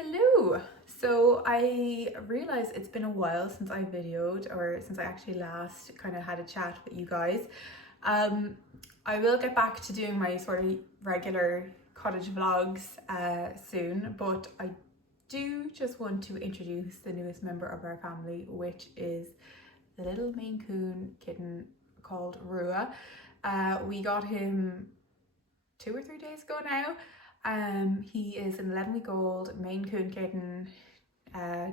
Hello! So I realized it's been a while since I videoed, or since I actually last kind of had a chat with you guys. I will get back to doing my sort of regular cottage vlogs soon, but I do just want to introduce the newest member of our family, which is the little Maine Coon kitten called Rua. We got him 2 or 3 days ago now. He is an 11-week-old Maine Coon kitten,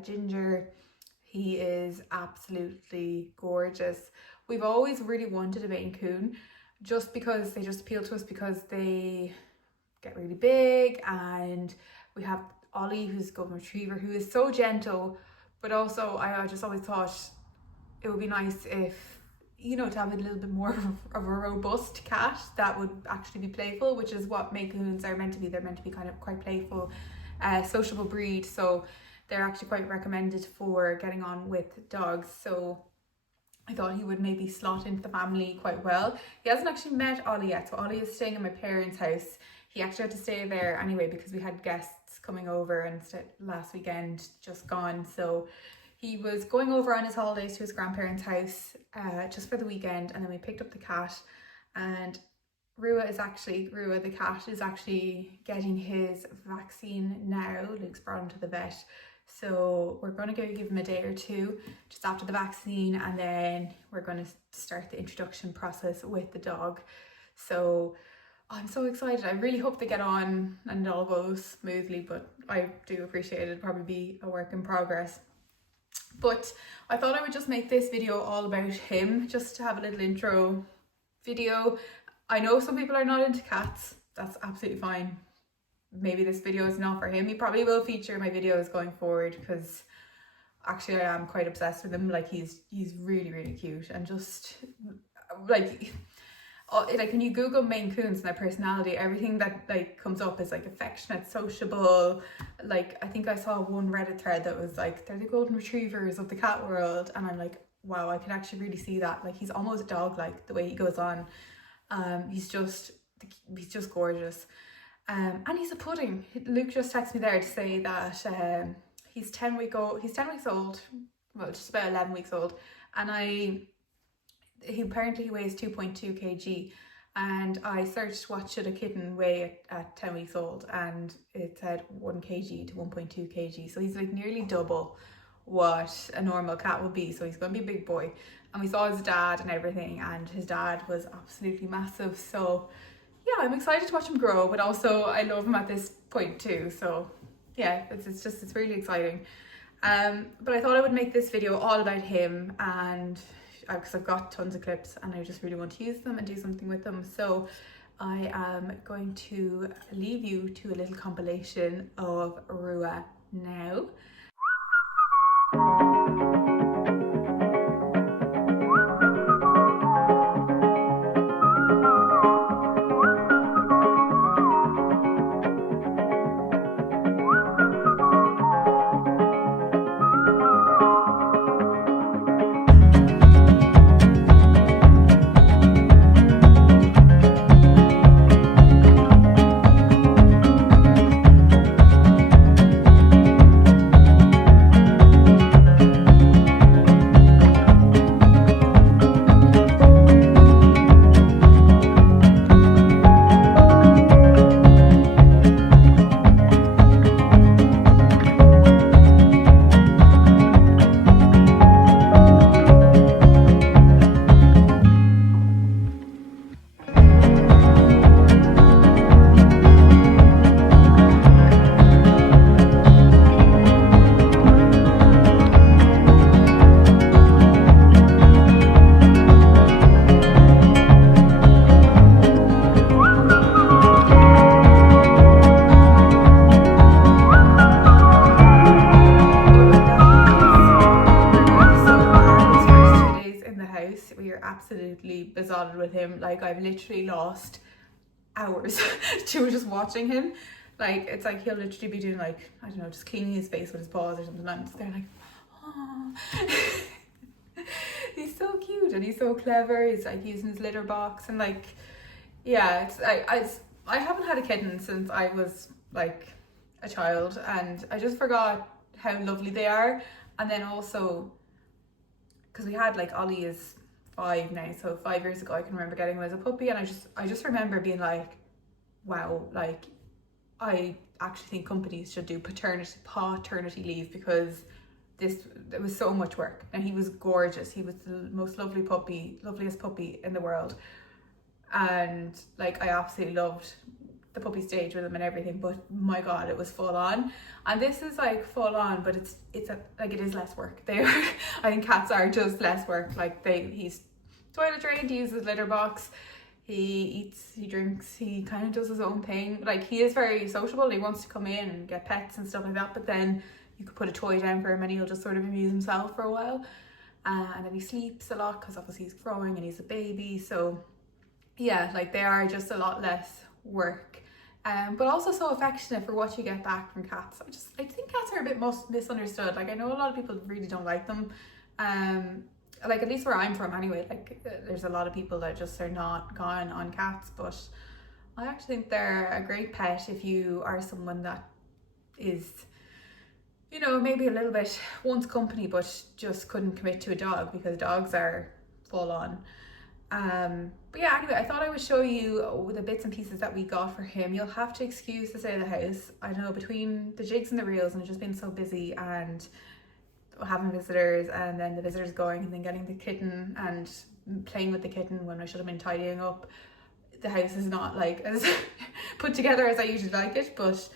ginger. He is absolutely gorgeous. We've always really wanted a Maine Coon just because they just appeal to us because they get really big, and we have Ollie, who's a golden retriever, who is so gentle, but also I just always thought it would be nice if, you know, to have a little bit more of a robust cat that would actually be playful, which is what Maine Coons are meant to be. They're meant to be kind of quite playful, sociable breed, so they're actually quite recommended for getting on with dogs. So I thought he would maybe slot into the family quite well. He hasn't actually met Ollie yet, so Ollie is staying in my parents' house. He actually had to stay there anyway because we had guests coming over and last weekend just gone, so he was going over on his holidays to his grandparents' house just for the weekend, and then we picked up the cat, and Rua the cat is actually getting his vaccine now. Luke's brought him to the vet, so we're going to go give him a day or two just after the vaccine, and then we're going to start the introduction process with the dog. So I'm so excited. I really hope they get on and it all goes smoothly, but I do appreciate it. It'll probably be a work in progress. But I thought I would just make this video all about him, just to have a little intro video. I know some people are not into cats. That's absolutely fine. Maybe this video is not for him. He probably will feature in my videos going forward because actually I am quite obsessed with him. Like he's really, really cute, and just like when you Google Maine Coons and their personality, everything that like comes up is like affectionate, sociable. Like I think I saw one Reddit thread that was like, they're the golden retrievers of the cat world, and I'm like, wow, I can actually really see that. Like he's almost dog-like the way he goes on. He's just gorgeous. And he's a pudding. Luke just texted me there to say that he's 10 weeks old, well, just about 11 weeks old, and he apparently weighs 2.2 kg, and I searched what should a kitten weigh at 10 weeks old, and it said 1 kg to 1.2 kg, so he's like nearly double what a normal cat would be, so he's going to be a big boy. And we saw his dad and everything, and his dad was absolutely massive, so yeah, I'm excited to watch him grow, but also I love him at this point too, so yeah, it's really exciting. But I thought I would make this video all about him, and because I've got tons of clips and I just really want to use them and do something with them. So I am going to leave you to a little compilation of Rua now. Absolutely besotted with him. Like I've literally lost hours to just watching him. Like it's like he'll literally be doing like, I don't know, just cleaning his face with his paws or something, and I'm just there like, oh. He's so cute and he's so clever. He's like using his litter box, and like, yeah, I haven't had a kitten since I was like a child, and I just forgot how lovely they are. And then also, because we had like Ollie is 5 now, so 5 years ago I can remember getting him as a puppy, and I just remember being like, wow, like I actually think companies should do paternity leave, because it was so much work, and he was gorgeous. He was the most loveliest puppy in the world, and like I absolutely loved the puppy stage with him and everything, but my god, it was full on. And this is like full on, but like it is less work. They are, I think cats are just less work. Like he's toilet trained, he uses litter box, he eats, he drinks, he kind of does his own thing. Like he is very sociable, he wants to come in and get pets and stuff like that, but then you could put a toy down for him and he'll just sort of amuse himself for a while. And then he sleeps a lot because obviously he's growing and he's a baby. So yeah, like they are just a lot less work. But also so affectionate for what you get back from cats. I think cats are a bit misunderstood. Like I know a lot of people really don't like them. Like at least where I'm from anyway, like there's a lot of people that just are not gone on cats, but I actually think they're a great pet if you are someone that is, you know, maybe a little bit wants company but just couldn't commit to a dog, because dogs are full on. But yeah, anyway, I thought I would show you the bits and pieces that we got for him. You'll have to excuse the state of the house. I don't know, between the jigs and the reels and it's just been so busy, and having visitors, and then the visitors going, and then getting the kitten and playing with the kitten when I should have been tidying up. The house is not like as put together as I usually like it, but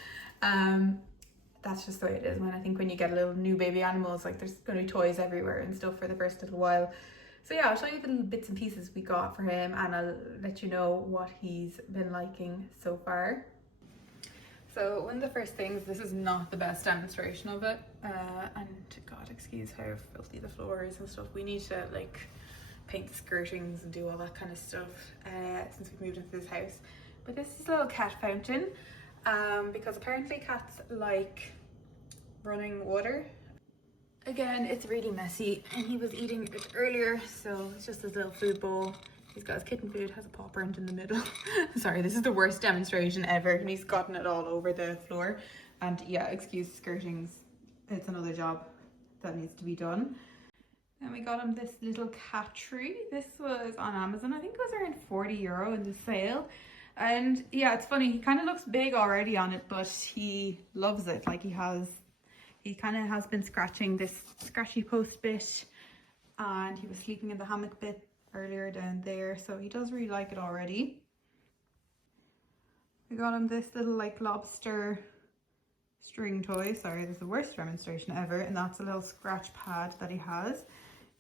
that's just the way it is. When I think when you get a little new baby animals, like there's going to be toys everywhere and stuff for the first little while. So yeah, I'll show you the little bits and pieces we got for him, and I'll let you know what he's been liking so far. So one of the first things, this is not the best demonstration of it, and god, excuse how filthy the floor is and stuff. We need to like paint the skirtings and do all that kind of stuff since we've moved into this house. But this is a little cat fountain, because apparently cats like running water. Again, it's really messy, and he was eating it earlier, so it's just his little food bowl. He's got his kitten food, has a paw print in the middle. Sorry, this is the worst demonstration ever, and he's gotten it all over the floor. And yeah, excuse skirtings, it's another job that needs to be done. Then we got him this little cat tree. This was on Amazon. I think it was around €40 in the sale. And yeah, it's funny, he kind of looks big already on it, but he loves it. Like he kind of has been scratching this scratchy post bit, and he was sleeping in the hammock bit earlier down there, so he does really like it already. We got him this little like lobster string toy. Sorry, this is the worst demonstration ever, and that's a little scratch pad that he has.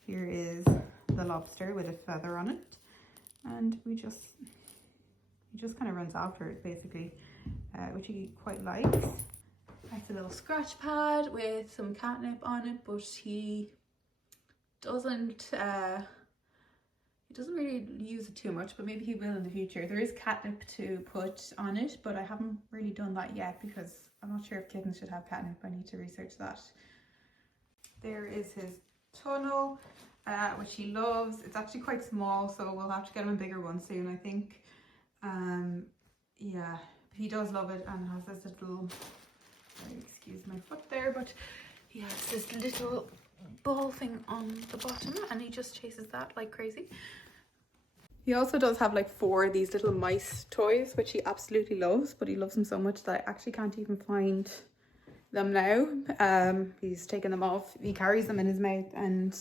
Here is the lobster with a feather on it, and he just kind of runs after it basically, which he quite likes. That's a little scratch pad with some catnip on it, but he doesn't really use it too much, but maybe he will in the future. There is catnip to put on it, but I haven't really done that yet because I'm not sure if kittens should have catnip. I need to research that. There is his tunnel, which he loves. It's actually quite small, so we'll have to get him a bigger one soon, I think. Yeah, he does love it, and has this little, excuse my foot there, but he has this little ball thing on the bottom, and he just chases that like crazy. He also does have like 4 of these little mice toys, which he absolutely loves, but he loves them so much that I actually can't even find them now. He's taken them off. He carries them in his mouth and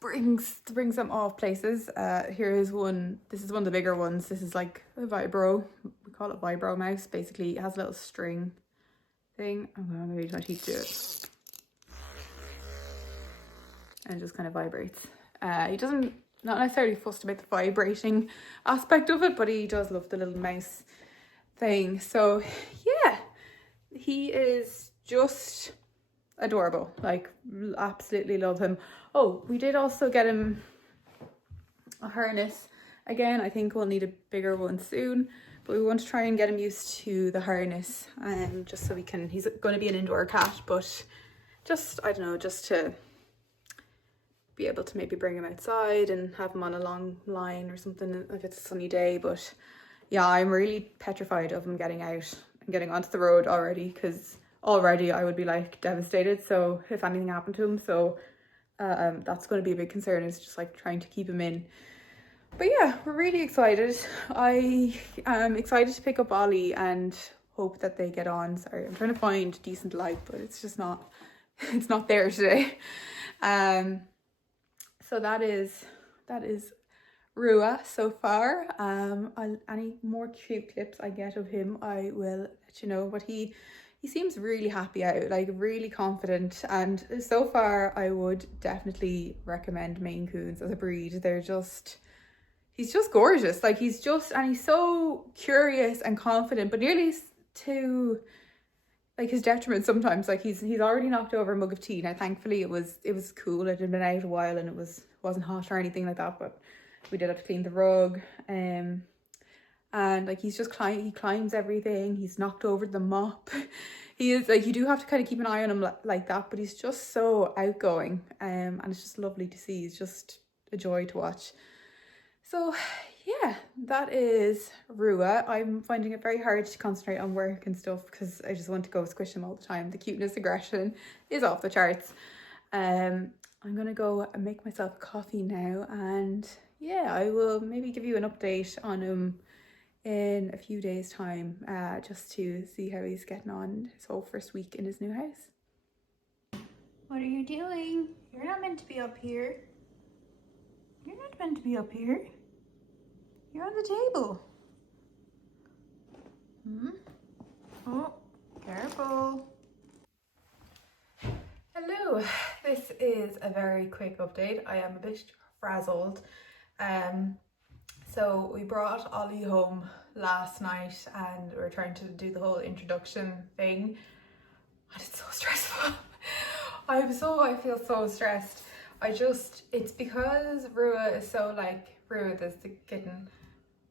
brings them off places. Here is one. This is one of the bigger ones. This is like a vibro. We call it vibro mouse. Basically, it has a little string thing. I'm gonna maybe try to do it, and it just kind of vibrates. He doesn't, not necessarily fussed about the vibrating aspect of it, but he does love the little mouse thing. So yeah, he is just adorable. Like, absolutely love him. Oh, we did also get him a harness. Again, I think we'll need a bigger one soon, but we want to try and get him used to the harness, and just so we can, he's going to be an indoor cat, but just, I don't know, just to be able to maybe bring him outside and have him on a long line or something if it's a sunny day. But yeah, I'm really petrified of him getting out. getting onto the road already, because already I would be like devastated. So if anything happened to him, so that's going to be a big concern, is just like trying to keep him in. But yeah, we're really excited. I am excited to pick up Ollie and hope that they get on. Sorry, I'm trying to find decent light, but it's just not, it's not there today. So that is Rua so far. Any more cute clips I get of him, I will let you know. But he seems really happy out, like really confident, and so far I would definitely recommend Maine Coons as a breed. He's just gorgeous. Like he's so curious and confident, but nearly to like his detriment sometimes. Like he's already knocked over a mug of tea. Now thankfully it was cool. It had been out a while and it wasn't hot or anything like that, but we did have to clean the rug. And like he climbs everything. He's knocked over the mop. He is like, you do have to kind of keep an eye on him like that, but he's just so outgoing. And it's just lovely to see. He's just a joy to watch. So yeah, that is Rua. I'm finding it very hard to concentrate on work and stuff because I just want to go squish him all the time. The cuteness aggression is off the charts. I'm gonna go and make myself a coffee now, and yeah, I will maybe give you an update on him in a few days time, just to see how he's getting on his whole first week in his new house. What are you doing? You're not meant to be up here. You're not meant to be up here. You're on the table. Oh, careful. Hello, this is a very quick update. I am a bit frazzled. So we brought Ollie home last night and we're trying to do the whole introduction thing. And it's so stressful. I feel so stressed. It's because Rua is so like, Rua, there's the kitten.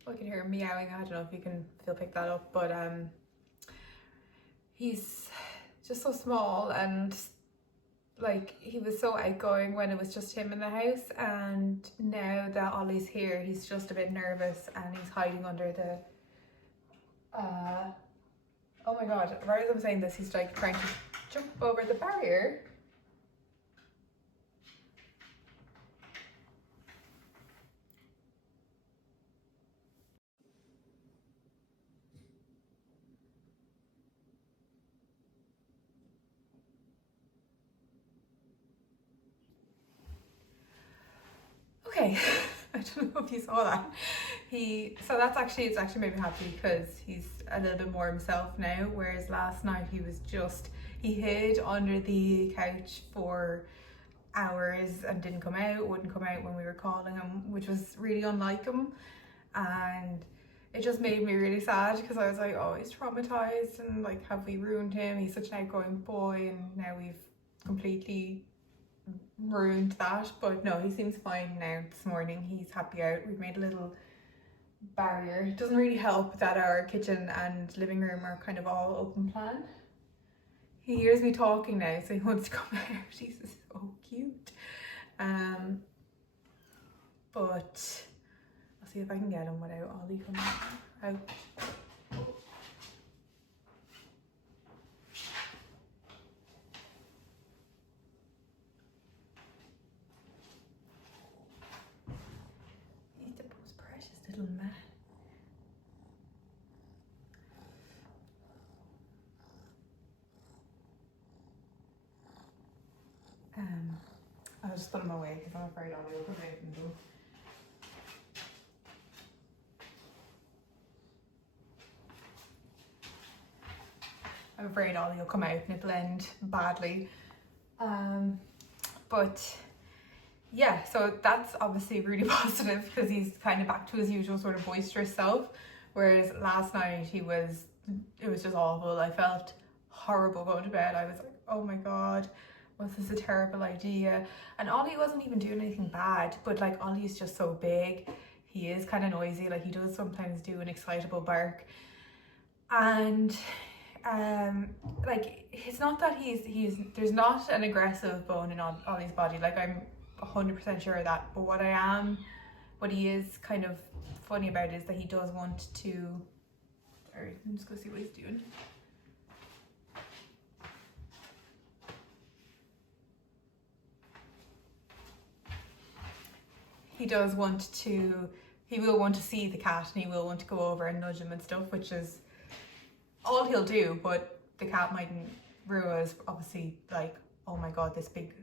I can hear him meowing. I don't know if you'll pick that up, but he's just so small, and like he was so outgoing when it was just him in the house, and now that Ollie's here he's just a bit nervous and he's hiding under the oh my god, right as I'm saying this he's like trying to jump over the barrier. Okay, I don't know if you saw that. It's actually made me happy because he's a little bit more himself now, whereas last night he hid under the couch for hours and wouldn't come out when we were calling him, which was really unlike him, and it just made me really sad because I was like, oh, he's traumatized, and like, have we ruined him? He's such an outgoing boy, and now we've completely ruined that. But no, he seems fine now. This morning he's happy out. We've made a little barrier. It doesn't really help that our kitchen and living room are kind of all open plan. He hears me talking now, so he wants to come out. He's so cute. But I'll see if I can get him without Ollie coming out. He's the most precious little man. I'll just put him away because I'm afraid Ollie will come out and do. I'm afraid Ollie will come out and it'll end badly. But yeah, so that's obviously really positive because he's kind of back to his usual sort of boisterous self, whereas last night it was just awful. I felt horrible going to bed. I was like, oh my god, was this a terrible idea? And Ollie wasn't even doing anything bad, but like Ollie's just so big. He is kind of noisy, like he does sometimes do an excitable bark, and like it's not that he's there's not an aggressive bone in Ollie's body, like I'm 100% sure of that, but what he is kind of funny about is that he does want to Alright, I'm just gonna see what he's doing. He will want to see the cat, and he will want to go over and nudge him and stuff, which is all he'll do, but the cat mightn't. Rua is obviously like, oh my god, this big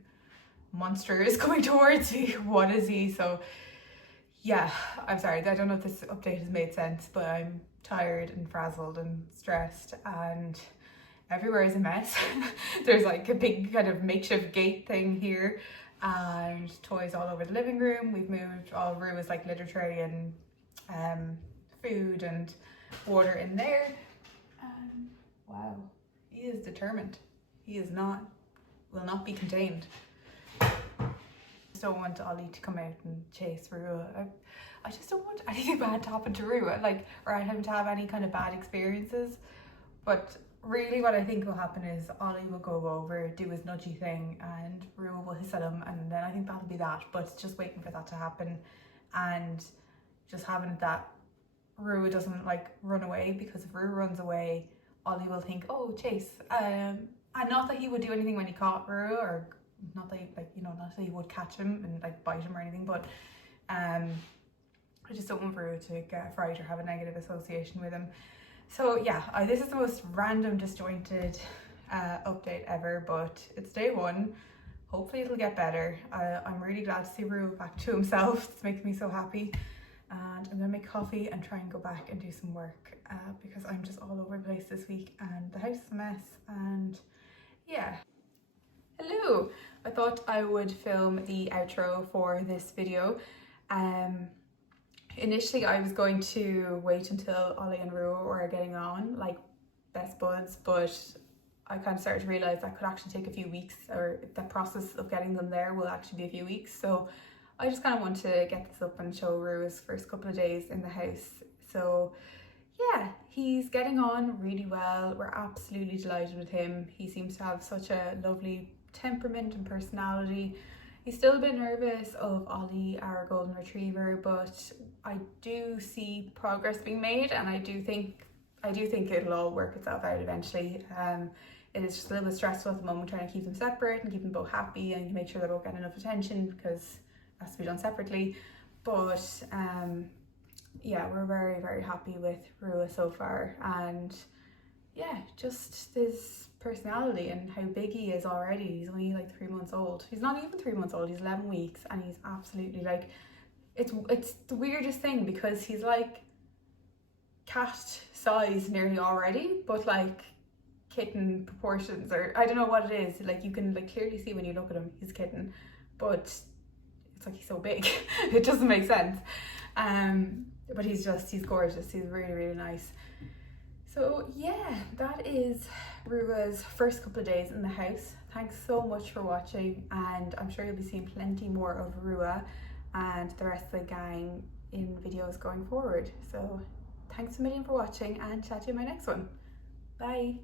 monster is coming towards me, what is he? So yeah, I'm sorry, I don't know if this update has made sense, but I'm tired and frazzled and stressed, and everywhere is a mess. There's like a big kind of makeshift gate thing here, and toys all over the living room. We've moved all Rua's like litter tray and food and water in there. Wow, he is determined. He will not be contained. I just don't want Ollie to come out and chase Rua. I just don't want anything bad to happen to Rua, like, or him to have any kind of bad experiences. But really what I think will happen is Ollie will go over, do his nudgy thing, and Rua will hiss at him, and then I think that'll be that. But it's just waiting for that to happen, and just having it that Rua doesn't like run away, because if Rua runs away, Ollie will think, oh, chase. And not that he would do anything when he caught Rua, or not that he, like, you know, not that he would catch him and like bite him or anything, but I just don't want Rua to get a fright or have a negative association with him. So yeah, this is the most random, disjointed update ever, but it's day one. Hopefully it'll get better. I'm really glad to see Rua back to himself. It's making me so happy. And I'm gonna make coffee and try and go back and do some work because I'm just all over the place this week and the house is a mess, and yeah. Hello! I thought I would film the outro for this video. Initially I was going to wait until Ollie and Rua were getting on like best buds, but I kind of started to realise that could actually take a few weeks, or the process of getting them there will actually be a few weeks. So I just kind of want to get this up and show Rua's first couple of days in the house. So yeah, he's getting on really well. We're absolutely delighted with him. He seems to have such a lovely temperament and personality. He's still a bit nervous of Ollie, our golden retriever, but I do see progress being made, and I do think it'll all work itself out eventually. It is just a little bit stressful at the moment, trying to keep them separate and keep them both happy and make sure they both get enough attention, because it has to be done separately. But yeah, we're very, very happy with Rua so far, and yeah, just his personality and how big he is already. He's only like 3 months old. He's not even 3 months old, he's 11 weeks, and he's absolutely like, it's the weirdest thing, because he's like cat size nearly already, but like kitten proportions, or I don't know what it is. Like, you can like clearly see when you look at him, he's a kitten, but it's like he's so big. It doesn't make sense. But he's gorgeous. He's really, really nice. So yeah, that is Rua's first couple of days in the house. Thanks so much for watching, and I'm sure you'll be seeing plenty more of Rua and the rest of the gang in videos going forward. So thanks a million for watching, and chat to you in my next one. Bye.